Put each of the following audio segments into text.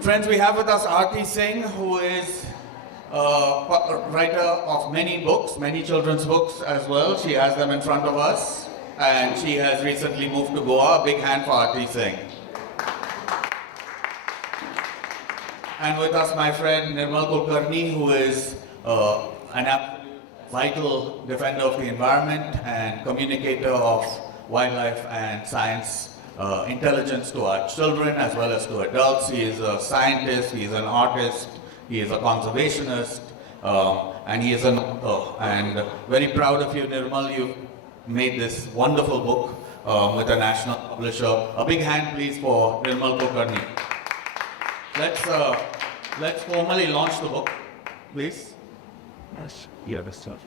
Friends, we have with us Arthy Singh, who is a writer of many books, many children's books as well. She has them in front of us, and she has recently moved to Goa. A big hand for Arthy Singh. And with us, my friend Nirmal Kulkarni, who is an absolute vital defender of the environment and communicator of wildlife and science intelligence to our children as well as to adults. He is a scientist, he is an artist, he is a conservationist, and he is an author. And very proud of you, Nirmal. You made this wonderful book with a national publisher. A big hand, please, for Nirmal Kulkarni. Let's formally launch the book, please. Yes, yeah, that's tough.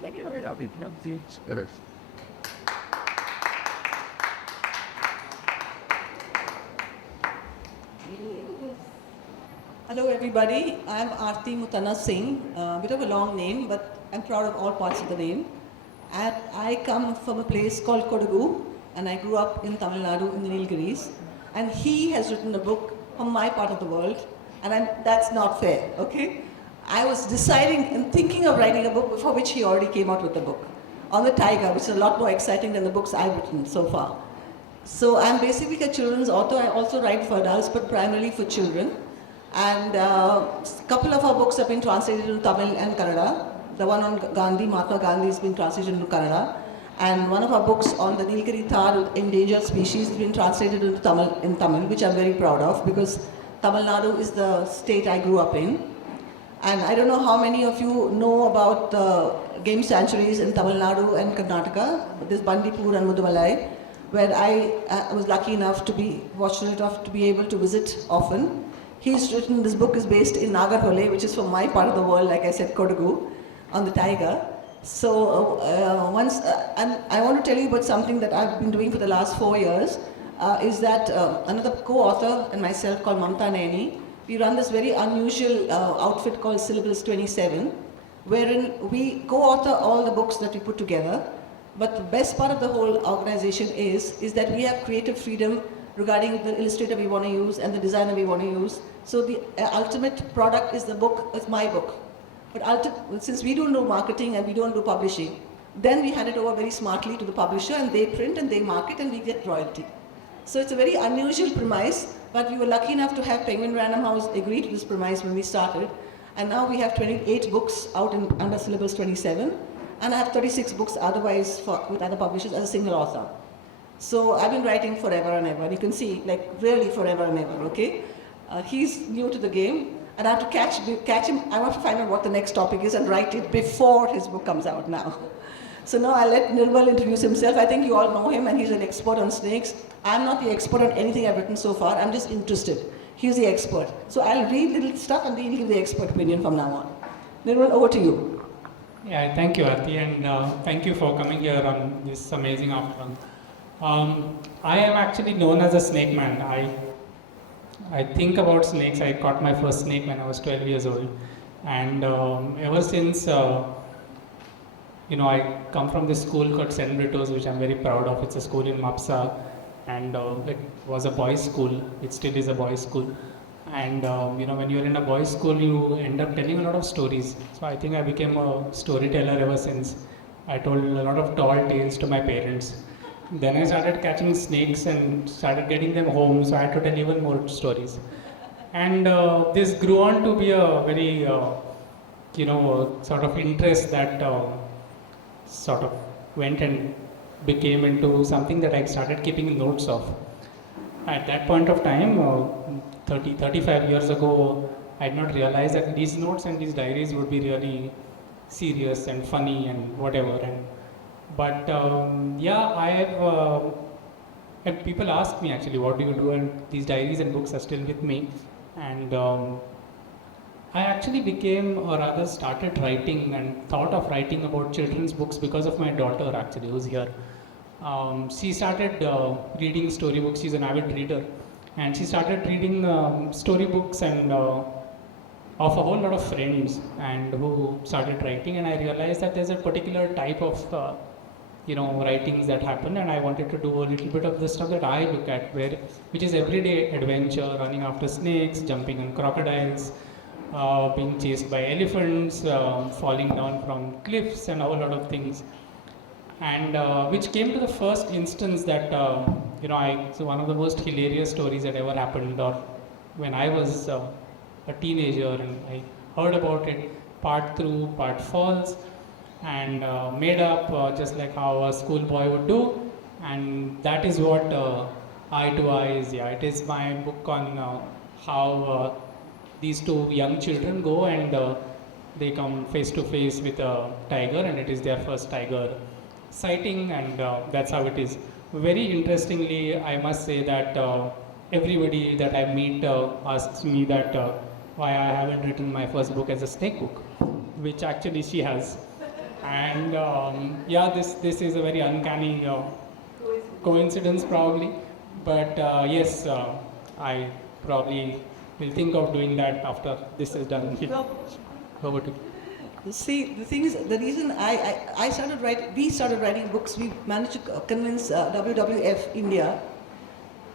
Hello everybody, I am Arthy Muthana Singh, bit of a long name, but I'm proud of all parts of the name. And I come from a place called Kodagu, and I grew up in Tamil Nadu in the Nilgiris. And he has written a book from my part of the world, and that's not fair, okay? I was deciding and thinking of writing a book before which he already came out with the book, on the tiger, which is a lot more exciting than the books I've written so far. So I'm basically a children's author. I also write for adults, but primarily for children. And a couple of our books have been translated into Tamil and Kannada. The one on Gandhi, Mahatma Gandhi, has been translated into Kannada. And one of our books on the Nilgiri Thar, endangered species, has been translated into Tamil, which I'm very proud of, because Tamil Nadu is the state I grew up in. And I don't know how many of you know about the game sanctuaries in Tamil Nadu and Karnataka, but there's Bandipur and Mudumalai, where I was lucky enough to be fortunate enough to be able to visit often. He's written, this book is based in Nagarhole, which is from my part of the world, like I said, Kodagu, on the tiger. So and I want to tell you about something that I've been doing for the last 4 years, is that another co-author and myself called Mamta Naini, we run this very unusual outfit called Syllabus 27, wherein we co-author all the books that we put together. But the best part of the whole organization is that we have creative freedom regarding the illustrator we want to use and the designer we want to use. So the ultimate product is the book, is my book. But since we don't do marketing and we don't do publishing, then we hand it over very smartly to the publisher, and they print and they market and we get royalty. So it's a very unusual premise, but we were lucky enough to have Penguin Random House agree to this premise when we started. And now we have 28 books out under Syllabus 27, and I have 36 books otherwise with other publishers as a single author. So I've been writing forever and ever. You can see, like, really forever and ever, okay? He's new to the game, and I have to catch him. I want to find out what the next topic is and write it before his book comes out now. So now I'll let Nirmal introduce himself. I think you all know him, and he's an expert on snakes. I'm not the expert on anything I've written so far. I'm just interested. He's the expert. So I'll read little stuff, and then he'll give the expert opinion from now on. Nirmal, over to you. Yeah, thank you, Arthy, and thank you for coming here on this amazing afternoon. I am actually known as a snake man. I think about snakes. I caught my first snake when I was 12 years old, and ever since, I come from this school called St. Brito's, which I'm very proud of. It's a school in Mapsa, and it was a boys' school. It still is a boys' school. And when you're in a boys' school, you end up telling a lot of stories. So I think I became a storyteller ever since. I told a lot of tall tales to my parents. Then I started catching snakes and started getting them home, so I had to tell even more stories. And this grew on to be a very, sort of interest that sort of went and became into something that I started keeping notes of. At that point of time, 35 years ago, I had not realized that these notes and these diaries would be really serious and funny and whatever. But and people ask me actually, what do you do? And these diaries and books are still with me. And I actually became, or rather started writing and thought of writing about children's books because of my daughter actually, who's here. She started reading storybooks. She's an avid reader. And she started reading storybooks and of a whole lot of friends and who started writing. And I realized that there's a particular type of writings that happen, and I wanted to do a little bit of the stuff that I look at, which is everyday adventure, running after snakes, jumping on crocodiles, being chased by elephants, falling down from cliffs, and a whole lot of things. And which came to the first instance that so one of the most hilarious stories that ever happened, or when I was a teenager, and I heard about it, part through, part false, and made up just like how a schoolboy would do, and that is what Eye to Eye is. Yeah, it is my book on how these two young children go and they come face to face with a tiger, and it is their first tiger sighting, and that's how it is. Very interestingly, I must say that everybody that I meet asks me that why I haven't written my first book as a snake book, which actually she has. And this is a very uncanny coincidence probably, but yes, I probably will think of doing that after this is done. Over to you. See, the thing is, the reason we started writing books, we managed to convince WWF India,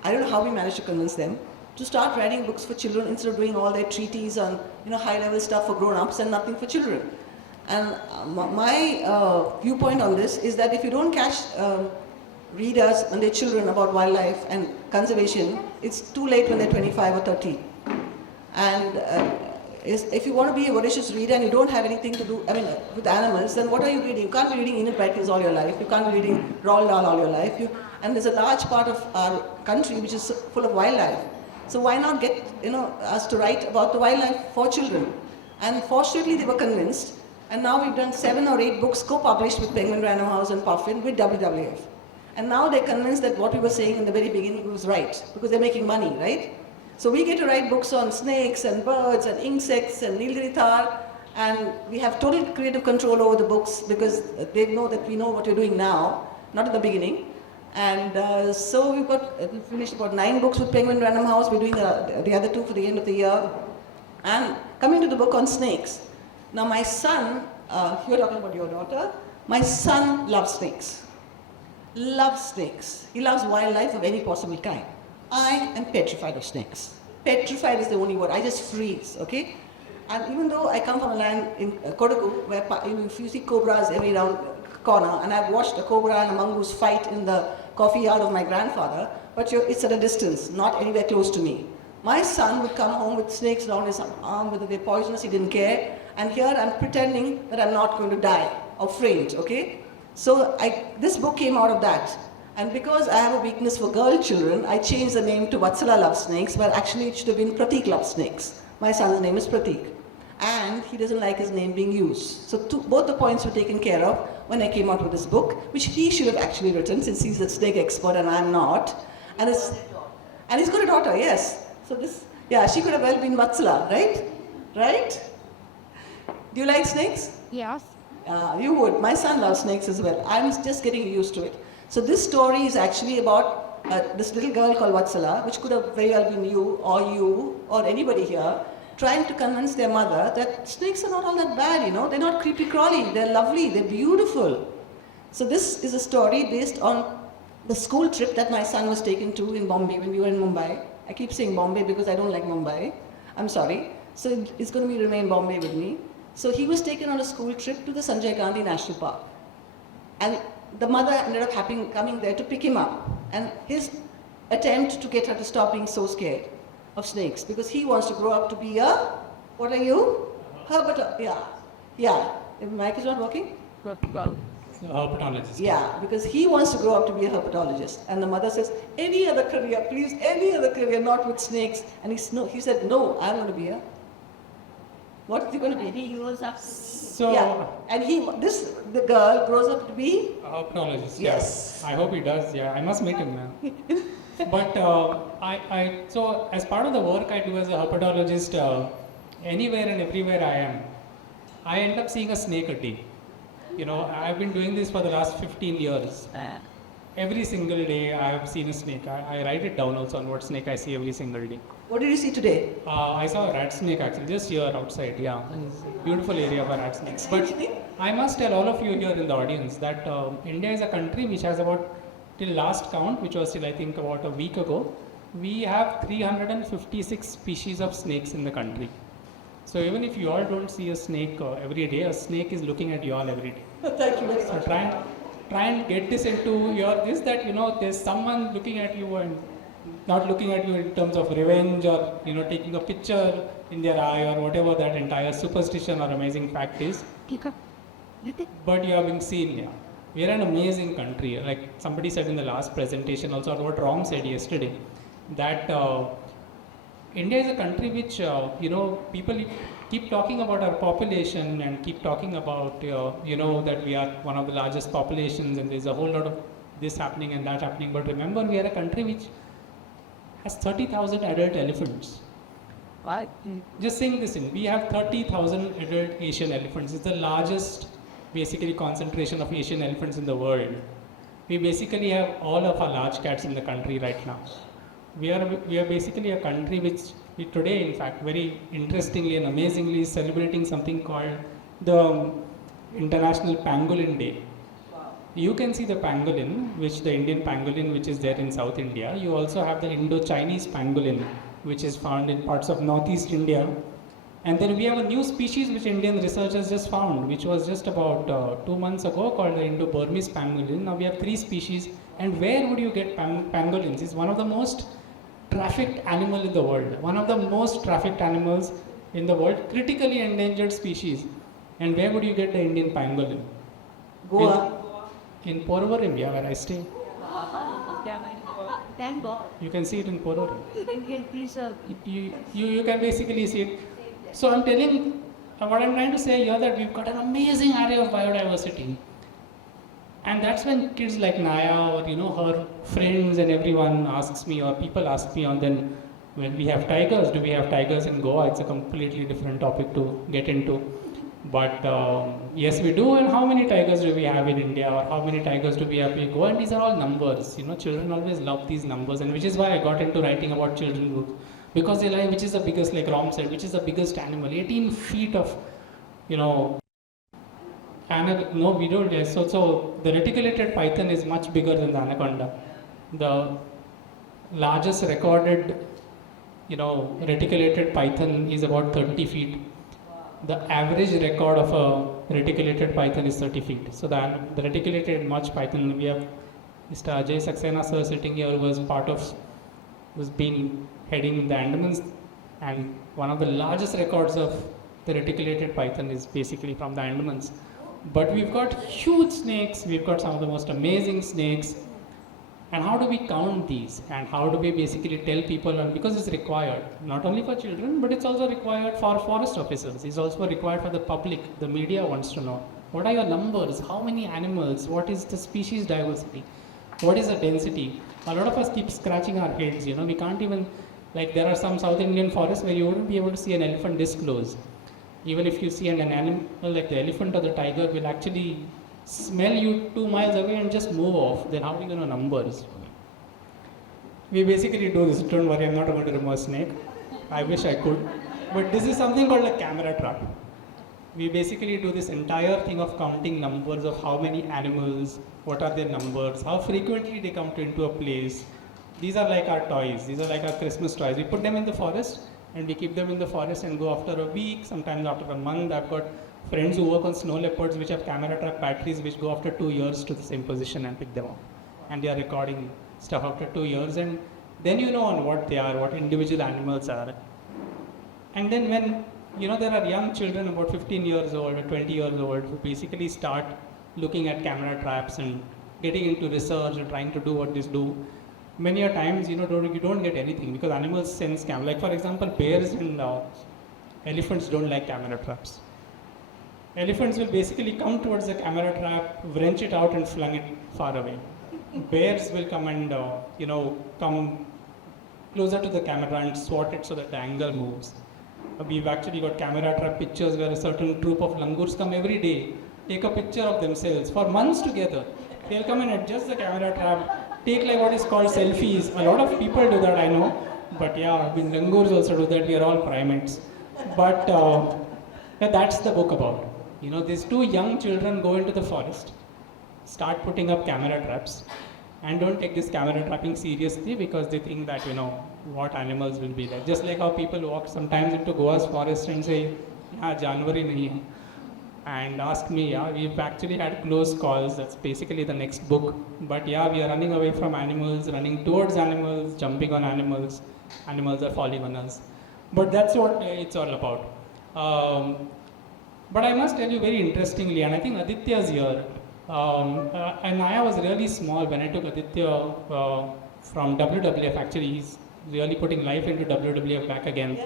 I don't know how we managed to convince them, to start writing books for children instead of doing all their treaties on high-level stuff for grown-ups and nothing for children. And my viewpoint on this is that if you don't catch readers and their children about wildlife and conservation, it's too late when they're 25 or 30. And if you want to be a voracious reader and you don't have anything to do, with animals, then what are you reading? You can't be reading Enid Blyton's all your life. You can't be reading Roald Dahl all your life. And there's a large part of our country which is full of wildlife. So why not get us to write about the wildlife for children? And fortunately, they were convinced. And now we've done 7 or 8 books co-published with Penguin Random House and Puffin with WWF. And now they're convinced that what we were saying in the very beginning was right, because they're making money, right? So we get to write books on snakes and birds and insects and Nilgiri Thar, and we have total creative control over the books because they know that we know what we're doing now, not at the beginning. And so we've finished about 9 books with Penguin Random House. We're doing the other 2 for the end of the year. And coming to the book on snakes. Now my son, you're talking about your daughter, my son loves snakes. Loves snakes. He loves wildlife of any possible kind. I am petrified of snakes. Petrified is the only word. I just freeze, okay? And even though I come from a land in Kodagu, where you see cobras every round corner, and I've watched a cobra and a mongoose fight in the coffee yard of my grandfather, but it's at a distance, not anywhere close to me. My son would come home with snakes around his arm, whether they're poisonous, he didn't care. And here I'm pretending that I'm not going to die or faint, okay? So this book came out of that. And because I have a weakness for girl children, I changed the name to Vatsala Loves Snakes, but actually it should have been Pratik Loves Snakes. My son's name is Pratik. And he doesn't like his name being used. So both the points were taken care of when I came out with this book, which he should have actually written since he's a snake expert and I'm not. And he's got a daughter, yes. So she could have well been Vatsala, right? Right? Do you like snakes? Yes. You would. My son loves snakes as well. I'm just getting used to it. So this story is actually about this little girl called Vatsala, which could have very well been you or anybody here, trying to convince their mother that snakes are not all that bad, They're not creepy crawly, they're lovely, they're beautiful. So this is a story based on the school trip that my son was taken to in Bombay when we were in Mumbai. I keep saying Bombay because I don't like Mumbai. I'm sorry. So it's going to remain Bombay with me. So he was taken on a school trip to the Sanjay Gandhi National Park. And the mother ended up coming there to pick him up. And his attempt to get her to stop being so scared of snakes, because he wants to grow up to be what are you? Yeah. The mic is not working? Herpetologist. Yeah, because he wants to grow up to be a herpetologist. And the mother says, any other career, please, any other career, not with snakes. And he said, no, I'm going to be what is he going to be? He grows up. So, yeah, and the girl grows up to be? A herpetologist. Yes. Yeah. I hope he does. Yeah, I must meet him now. But so as part of the work I do as a herpetologist, anywhere and everywhere I am, I end up seeing a snake a day. I've been doing this for the last 15 years. Every single day I have seen a snake. I write it down also on what snake I see every single day. What did you see today? I saw a rat snake actually, just here outside, yeah. It's a beautiful area for rat snakes. But Excuse me? I must tell all of you here in the audience that India is a country which has about, till last count, which was till I think about a week ago, we have 356 species of snakes in the country. So even if you all don't see a snake every day, a snake is looking at you all every day. Thank you very So much. try and get this into your this that there's someone looking at you and not looking at you in terms of revenge or taking a picture in their eye or whatever that entire superstition or amazing fact is. But you have been seen, yeah. We are an amazing country. Like somebody said in the last presentation, also what Rom said yesterday, that India is a country which people keep talking about our population and keep talking about that we are one of the largest populations and there's a whole lot of this happening and that happening. But remember, we are a country which has 30,000 adult elephants. What? Just saying this in, we have 30,000 adult Asian elephants. It's the largest basically concentration of Asian elephants in the world. We basically have all of our large cats in the country right now. We are basically a country which we today, in fact, very interestingly and amazingly is celebrating something called the International Pangolin Day. You can see the pangolin, which the Indian pangolin, which is there in South India. You also have the Indo-Chinese pangolin, which is found in parts of Northeast India. And then we have a new species which Indian researchers just found, which was just about 2 months ago, called the Indo-Burmese pangolin. Now we have 3 species. And where would you get pangolins? It's one of the most trafficked animal in the world. One of the most trafficked animals in the world, critically endangered species. And where would you get the Indian pangolin? Goa. In Porvorim, yeah, where I stay. Thank God. You can see it in Porvorim. Can please, You can basically see it. So I'm telling, what I'm trying to say here that we've got an amazing array of biodiversity. And that's when kids like Naya or her friends and everyone asks me or people ask me on then when we have tigers, do we have tigers in Goa? It's a completely different topic to get into. But yes, we do. And how many tigers do we have in India or how many tigers do we have in Goa? And these are all numbers. Children always love these numbers, and which is why I got into writing about children groups. Because they like, which is the biggest, like Ram said, which is the biggest animal, 18 feet of, no, we don't. So the reticulated python is much bigger than the anaconda. The largest recorded, reticulated python is about 30 feet. The average record of a reticulated python is 30 feet. So the reticulated much python, we have Mr. Ajay Saxena sir sitting here who was been heading in the Andamans, and one of the largest records of the reticulated python is basically from the Andamans. But we've got huge snakes, we've got some of the most amazing snakes. And how do we count these? And how do we basically tell people, because it's required, not only for children, but it's also required for forest officers. It's also required for the public. The media wants to know. What are your numbers? How many animals? What is the species diversity? What is the density? A lot of us keep scratching our heads, we can't even, like there are some South Indian forests where you wouldn't be able to see an elephant this close. Even if you see an animal like the elephant or the tiger will actually smell you 2 miles away and just move off, then how are you going to numbers? We basically do this. Don't worry, I'm not going to remove a snake. I wish I could. But this is something called a camera trap. We basically do this entire thing of counting numbers of how many animals, what are their numbers, how frequently they come into a place. These are like our toys. These are like our Christmas toys. We put them in the forest and we keep them in the forest and go after a week, sometimes after a month. I've got friends who work on snow leopards which have camera trap batteries which go after 2 years to the same position and pick them up. And they are recording stuff after 2 years, and then you know on what they are, what individual animals are. And then when there are young children about 15 years old or 20 years old who basically start looking at camera traps and getting into research and trying to do what this do. Many a times you don't get anything because animals sense camera. Like for example, bears and elephants don't like camera traps. Elephants will basically come towards the camera trap, wrench it out and flung it far away. Bears will come and come closer to the camera and swat it so that the angle moves. We've actually got camera trap pictures where a certain troop of langurs come every day, take a picture of themselves for months together. They'll come and adjust the camera trap, take like what is called selfies. A lot of people do that, I know. But yeah, I mean, langurs also do that. We are all primates. But yeah, that's the book about. You know, these two young children go into the forest, start putting up camera traps, and don't take this camera trapping seriously because they think that, you know, what animals will be there. Just like how people walk sometimes into Goa's forest and say, yeah, Janwari nahi hai. And ask me, yeah, we've actually had close calls. That's basically the next book. But yeah, we are running away from animals, running towards animals, jumping on animals. Animals are falling on us. But that's what it's all about. But I must tell you very interestingly, and I think Aditya's here, and I was really small when I took Aditya from WWF. Actually, he's really putting life into WWF back again.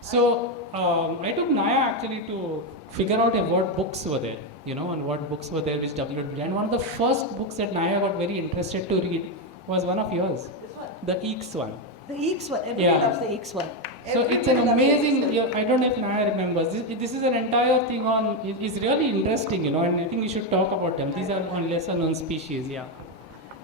So I took Naya actually to figure out what books were there, you know, and what books were there which WWF. And one of the first books that Naya got very interested to read was one of yours, This one. the Eeks one. The Eeks one. Everybody Yeah. loves the Eeks one. So it's an Everybody loves the amazing, Eeks one. I don't know if Naya remembers, this is an entire thing on, it's really interesting, you know, and I think we should talk about them. These are on lesser known species, yeah.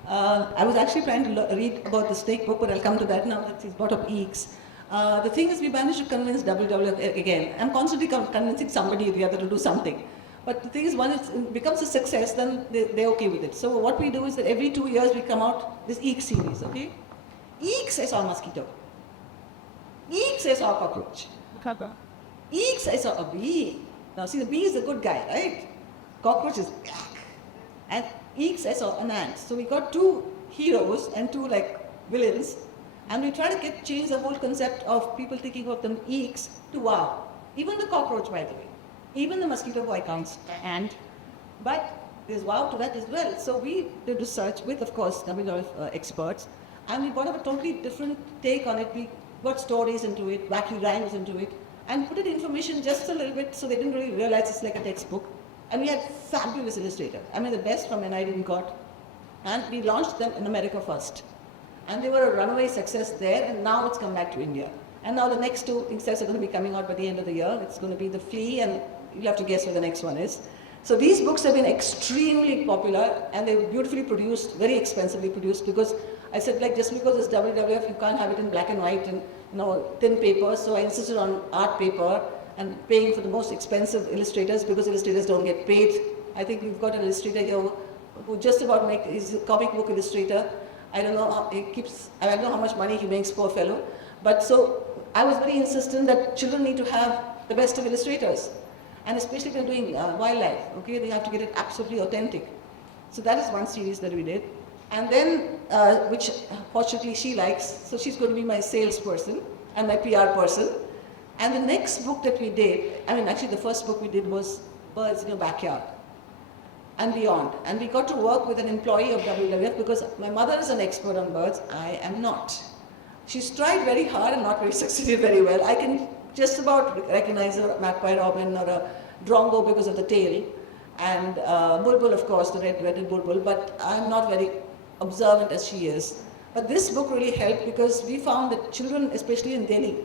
I was actually trying to read about the snake book, but I'll come to that now that he's brought up Eeks. The thing is, we managed to convince WWF again. I'm constantly convincing somebody or the other to do something. But the thing is, once it becomes a success, then they're okay with it. So what we do is that every 2 years we come out this Eeks series, okay? Eeks I saw a mosquito. Eeks I saw a cockroach. Eeks I saw a bee. Now see, the bee is the good guy, right? Cockroach is yuck. And Eeks I saw an ant. So we got two heroes and two like villains. And we try to change the whole concept of people thinking of them Eeks to wow. Even the cockroach, by the way. Even the mosquito boy counts. And, but there's wow to that as well. So we did research with, of course, WWF experts. And we brought up a totally different take on it. We got stories into it, wacky rhymes into it, and put in information just a little bit so they didn't really realize it's like a textbook. And we had fabulous illustrators. I mean, the best from NID we got. And we launched them in America first. And they were a runaway success there, and now it's come back to India. And now the next two sets are going to be coming out by the end of the year. It's going to be The Flea, and you'll have to guess where the next one is. So these books have been extremely popular, and they were beautifully produced, very expensively produced, because I said, like, just because it's WWF, you can't have it in black and white and, you know, thin paper. So I insisted on art paper and paying for the most expensive illustrators, because illustrators don't get paid. I think we've got an illustrator here who just about he's a comic book illustrator. I don't know how I don't know how much money he makes, poor fellow. But so I was very insistent that children need to have the best of illustrators. And especially if they're doing wildlife, okay, they have to get it absolutely authentic. So that is one series that we did. And then, which fortunately she likes, so she's going to be my salesperson and my PR person. And the next book that we did, I mean actually the first book we did was Birds in Your Backyard and Beyond. And we got to work with an employee of WWF because my mother is an expert on birds, I am not. She's tried very hard and not very succeeded very well. I can just about recognize a magpie robin or a drongo because of the tail, and bulbul, of course, the red-headed bulbul, but I'm not very observant as she is. But this book really helped because we found that children, especially in Delhi,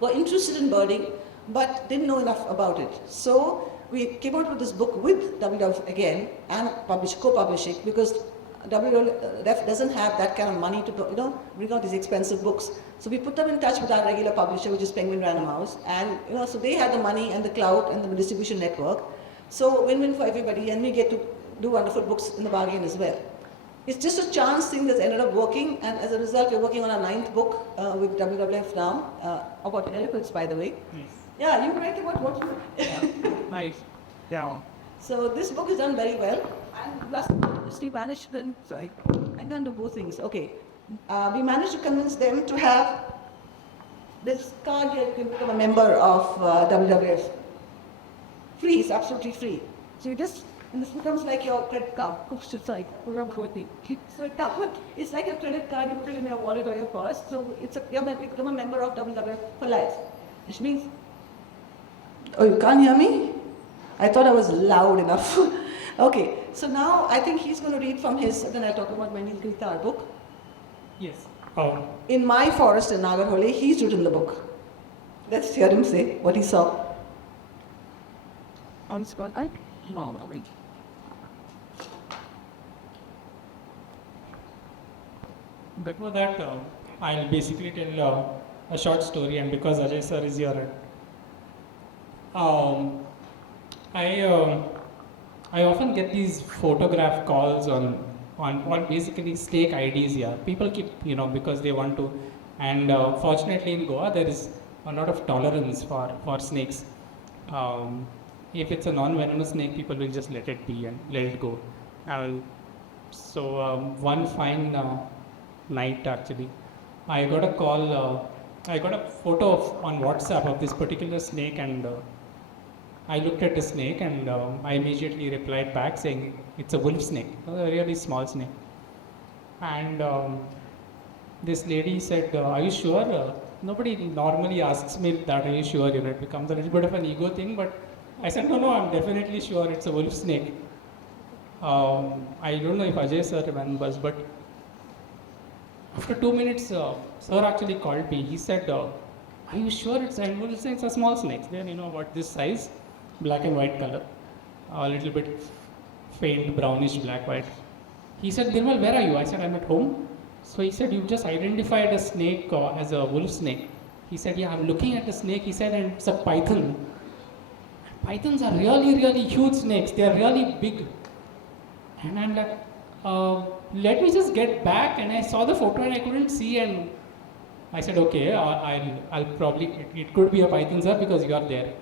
were interested in birding but didn't know enough about it. So we came out with this book with WWF again and co-publishing, because WWF doesn't have that kind of money to, you know, bring out these expensive books. So we put them in touch with our regular publisher, which is Penguin Random House, and, you know, so they had the money and the clout and the distribution network. So win-win for everybody, and we get to do wonderful books in the bargain as well. It's just a chance thing that's ended up working, and as a result, we're working on our 9th book with WWF now, about elephants, by the way. Nice. Yeah, you write about what you... Nice. Yeah. So this book is done very well. And plus, we managed to, sorry, I can't do both things. Okay. We managed to convince them to have this card here. You can become a member of WWF. Free, it's absolutely free. So you just, and this becomes like your credit card. It's like, so it's like a credit card, you put it in your wallet or your purse. So it's you become a member of WWF for life. Which means, oh, you can't hear me? I thought I was loud enough. Okay, so now I think he's going to read from his, then I'll talk about my Nilgitar book. Yes. In My Forest in Nagarhole, he's written the book. Let's hear him say what he saw. On spot. No. Before that, I'll basically tell a short story, and because Ajay sir is here, um, I often get these photograph calls on basically snake IDs here. People keep, because they want to, and fortunately in Goa there is a lot of tolerance for snakes. Um, if it's a non-venomous snake, people will just let it be and let it go. One fine night actually, I got a call, I got a photo on WhatsApp of this particular snake, and I looked at the snake and I immediately replied back saying it's a wolf snake, a really small snake. And this lady said, are you sure? Nobody normally asks me that, are you sure? It becomes a little bit of an ego thing, but I said, no, I'm definitely sure it's a wolf snake. I don't know if Ajay sir remembers, but after 2 minutes, sir actually called me. He said, are you sure it's a wolf snake? It's a small snake. Then, about this size, black and white color, a little bit faint brownish black white. He said, Nirmal, where are you? I said, I'm at home. So he said, you just identified a snake as a wolf snake. He said, yeah, I'm looking at the snake. He said, and it's a python. Pythons are really, really huge snakes. They are really big. And I'm like, let me just get back. And I saw the photo and I couldn't see. And I said, okay, I'll probably, it could be a python, sir, because you are there.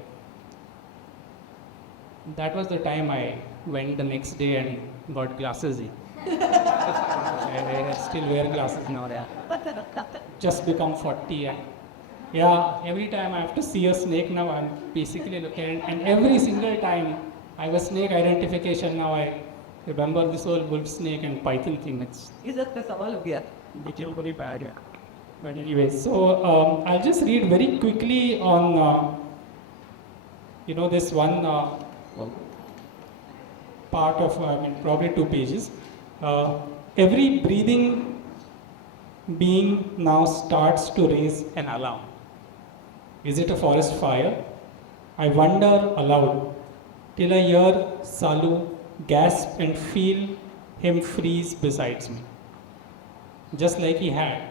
That was the time I went the next day and got glasses. I still wear glasses now. Just become 40. Yeah, every time I have to see a snake now, I'm basically looking, and every single time I have a snake identification now, I remember this whole wolf snake and python thing. It's little very bad. Yeah. But anyway, so I'll just read very quickly on, this one part of, probably 2 pages. Every breathing being now starts to raise an alarm. Is it a forest fire? I wonder aloud till I hear Salu gasp and feel him freeze beside me. Just like he had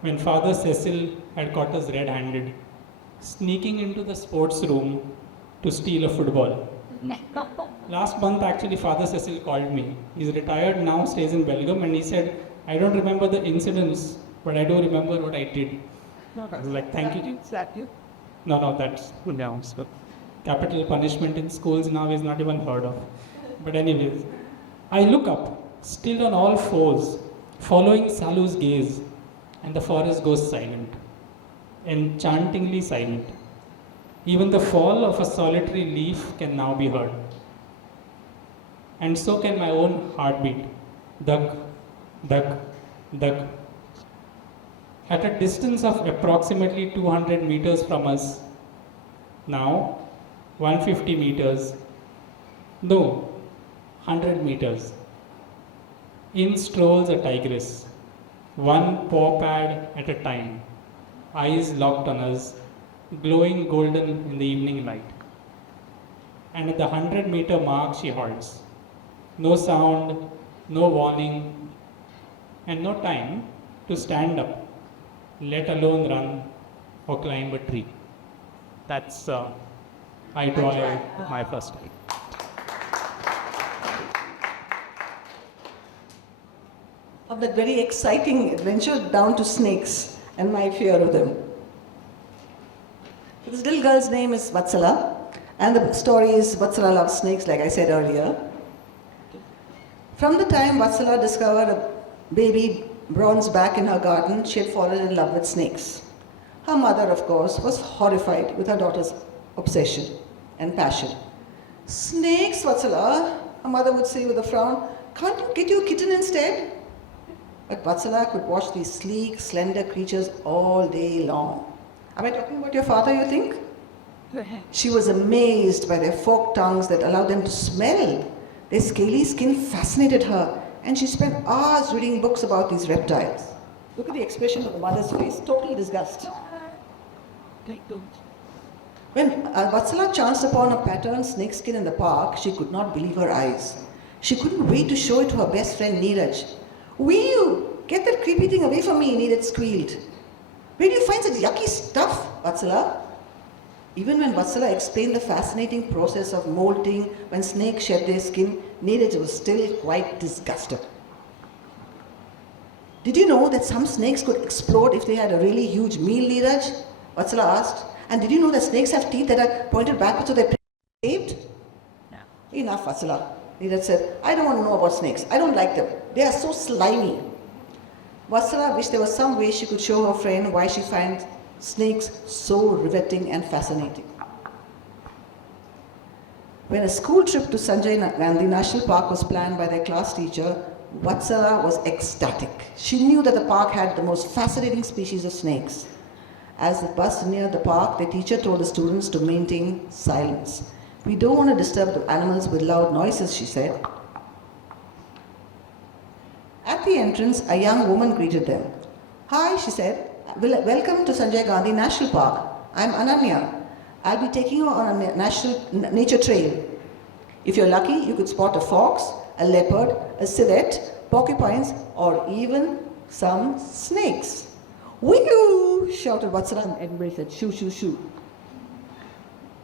when Father Cecil had caught us red-handed, sneaking into the sports room to steal a football. Last month, actually, Father Cecil called me. He's retired now, stays in Belgium, and he said, I don't remember the incidents, but I do remember what I did. I was like, thank you. No, that's now. So capital punishment in schools now is not even heard of. But anyways, I look up, still on all fours, following Salu's gaze, and the forest goes silent, enchantingly silent. Even the fall of a solitary leaf can now be heard. And so can my own heartbeat. Dhak, dhak, dhak. At a distance of approximately 200 meters from us, now 150 meters, no, 100 meters, in strolls a tigress, one paw pad at a time, eyes locked on us, glowing golden in the evening light. And at the 100-meter mark she halts. No sound, no warning, and no time to stand up, let alone run or climb a tree. That's eye to eye, my first time. Of that very exciting adventure down to snakes and my fear of them. This little girl's name is Vatsala, and the story is Vatsala loves snakes, like I said earlier. From the time Vatsala discovered a baby bronze back in her garden, she had fallen in love with snakes. Her mother, of course, was horrified with her daughter's obsession and passion. Snakes, Vatsala, her mother would say with a frown, can't you get your kitten instead? But Vatsala could watch these sleek, slender creatures all day long. Am I talking about your father, you think? She was amazed by their forked tongues that allowed them to smell. Their scaly skin fascinated her, and she spent hours reading books about these reptiles. Look at the expression of the mother's face, total disgust. When Vatsala chanced upon a patterned snakeskin in the park, she could not believe her eyes. She couldn't wait to show it to her best friend Neeraj. Will you Get that creepy thing away from me, Neeraj squealed. Where do you find such yucky stuff, Vatsala? Even when Vatsala explained the fascinating process of molting when snakes shed their skin, Neeraj was still quite disgusted. Did you know that some snakes could explode if they had a really huge meal, Neeraj? Vatsala asked. And did you know that snakes have teeth that are pointed backwards so they're saved? No. Enough, Vatsala. Neeraj said, I don't want to know about snakes. I don't like them. They are so slimy. Vatsala wished there was some way she could show her friend why she finds snakes so riveting and fascinating. When a school trip to Sanjay Gandhi National Park was planned by their class teacher, Vatsala was ecstatic. She knew that the park had the most fascinating species of snakes. As the bus neared the park, the teacher told the students to maintain silence. We don't want to disturb the animals with loud noises, she said. At the entrance, a young woman greeted them. Hi, she said. Welcome to Sanjay Gandhi National Park. I'm Ananya. I'll be taking you on a nature trail. If you're lucky, you could spot a fox, a leopard, a civet, porcupines, or even some snakes. Wee-oo! Shouted Vatsala, and everybody said, shoo, shoo, shoo.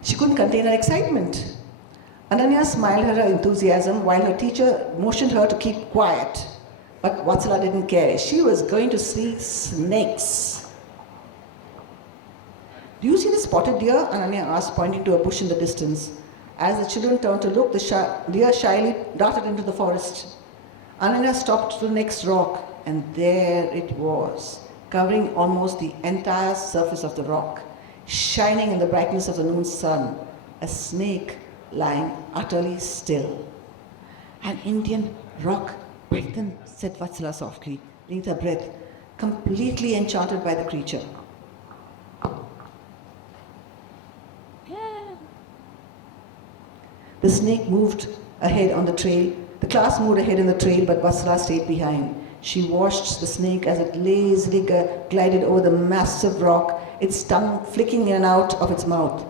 She couldn't contain her excitement. Ananya smiled at her enthusiasm while her teacher motioned her to keep quiet. But Vatsala didn't care. She was going to see snakes. Do you see the spotted deer? Ananya asked, pointing to a bush in the distance. As the children turned to look, the deer shyly darted into the forest. Ananya stopped to the next rock, and there it was, covering almost the entire surface of the rock, shining in the brightness of the noon sun, a snake lying utterly still. An Indian rock python, said Vatsala softly, beneath her breath, completely enchanted by the creature. The snake moved ahead on the trail. The class moved ahead in the trail, but Vatsala stayed behind. She watched the snake as it lazily glided over the massive rock, its tongue flicking in and out of its mouth.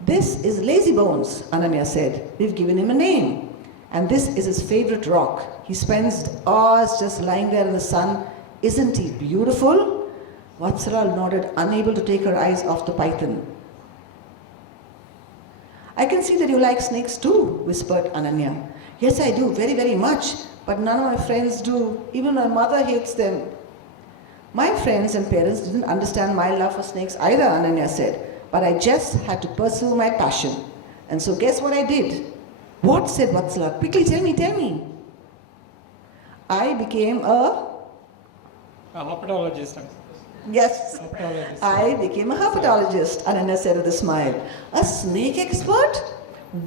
This is Lazy Bones, Ananya said. We've given him a name. And this is his favorite rock. He spends hours just lying there in the sun. Isn't he beautiful? Vatsala nodded, unable to take her eyes off the python. I can see that you like snakes too, whispered Ananya. Yes, I do, very, very much. But none of my friends do. Even my mother hates them. My friends and parents didn't understand my love for snakes either, Ananya said. But I just had to pursue my passion. And so guess what I did? What? Said Vatsala. Quickly, tell me. I became a herpetologist. Yes, Herpetologist. I became a herpetologist, Ananya said with a smile. A snake expert?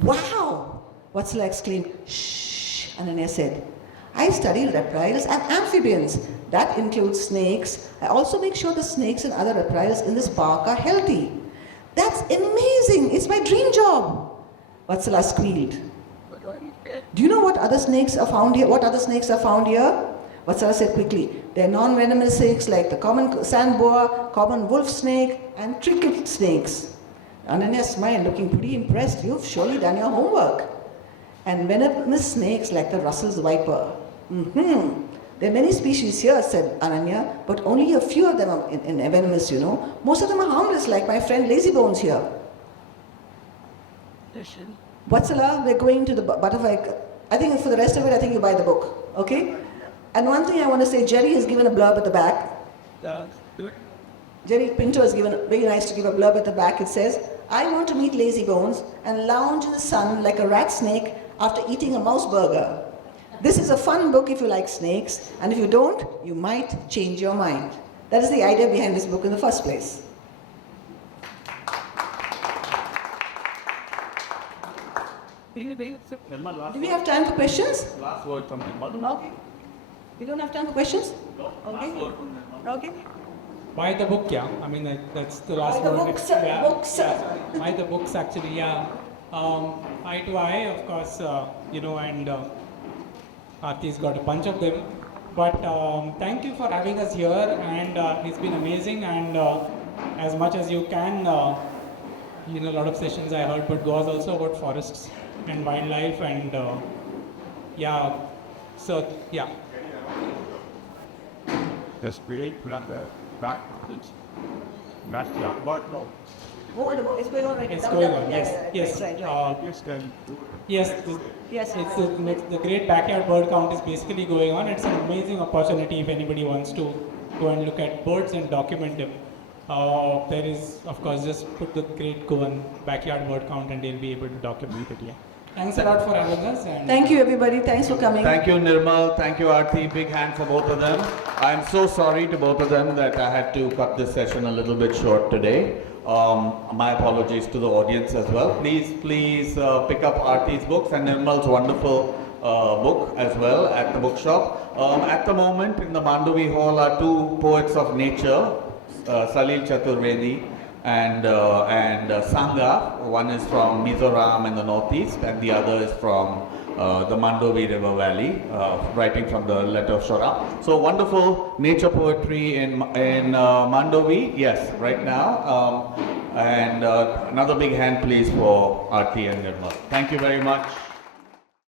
Wow! Vatsala exclaimed. Shh, Ananya said. I study reptiles and amphibians. That includes snakes. I also make sure the snakes and other reptiles in this park are healthy. That's amazing! It's my dream job! Vatsala squealed. Do you know what other snakes are found here? Vatsala said quickly. They're non-venomous snakes like the common sand boa, common wolf snake, and trinket snakes. Ananya smiled, looking pretty impressed. You've surely done your homework. And venomous snakes like the Russell's viper. There are many species here, said Ananya, but only a few of them are venomous, you know. Most of them are harmless, like my friend Lazy Bones here. Listen. Vatsala, we're going to the butterfly. I think for the rest of it, I think you buy the book, okay? And one thing I want to say, Jerry has given a blurb at the back. Jerry Pinto has given, very nice to give a blurb at the back. It says, I want to meet Lazy Bones and lounge in the sun like a rat snake after eating a mouse burger. This is a fun book if you like snakes, and if you don't, you might change your mind. That is the idea behind this book in the first place. Do we have time for questions? Last word from Nirmal. Okay. We don't have time for questions? Okay. Okay. Buy the book, yeah. I mean, that's the last Buy the word. books, Yeah, books. yeah. Buy the books, actually, yeah. Eye to eye, of course, and Arthy's got a bunch of them. But thank you for having us here, and it's been amazing. And as much as you can, a lot of sessions I heard, but was also about forests and wildlife, and yeah. So, yeah. That's great. Not the back. That's not but no. It's going on right It's now. going on, yes, Yeah, yes. right, right. Just then. Yes, Yes. it's the great backyard bird count is basically going on. It's an amazing opportunity if anybody wants to go and look at birds and document them. There is, of course, just put the great go on backyard bird count and they'll be able to document it. Yeah. Thanks a lot for having us. And Thank you, everybody. Thanks for coming. Thank you, Nirmal. Thank you, Arthy. Big hand for both of them. I'm so sorry to both of them that I had to cut this session a little bit short today. My apologies to the audience as well. Please pick up Arthy's books and Nirmal's wonderful book as well at the bookshop. At the moment in the Mandovi Hall are two poets of nature, Salil Chaturvedi and Sangha. One is from Mizoram in the northeast and the other is from the Mandovi River Valley, writing from the letter of Shora. So wonderful nature poetry in Mandovi, yes, right now. And another big hand please for Arthy and Nirmal. Thank you very much.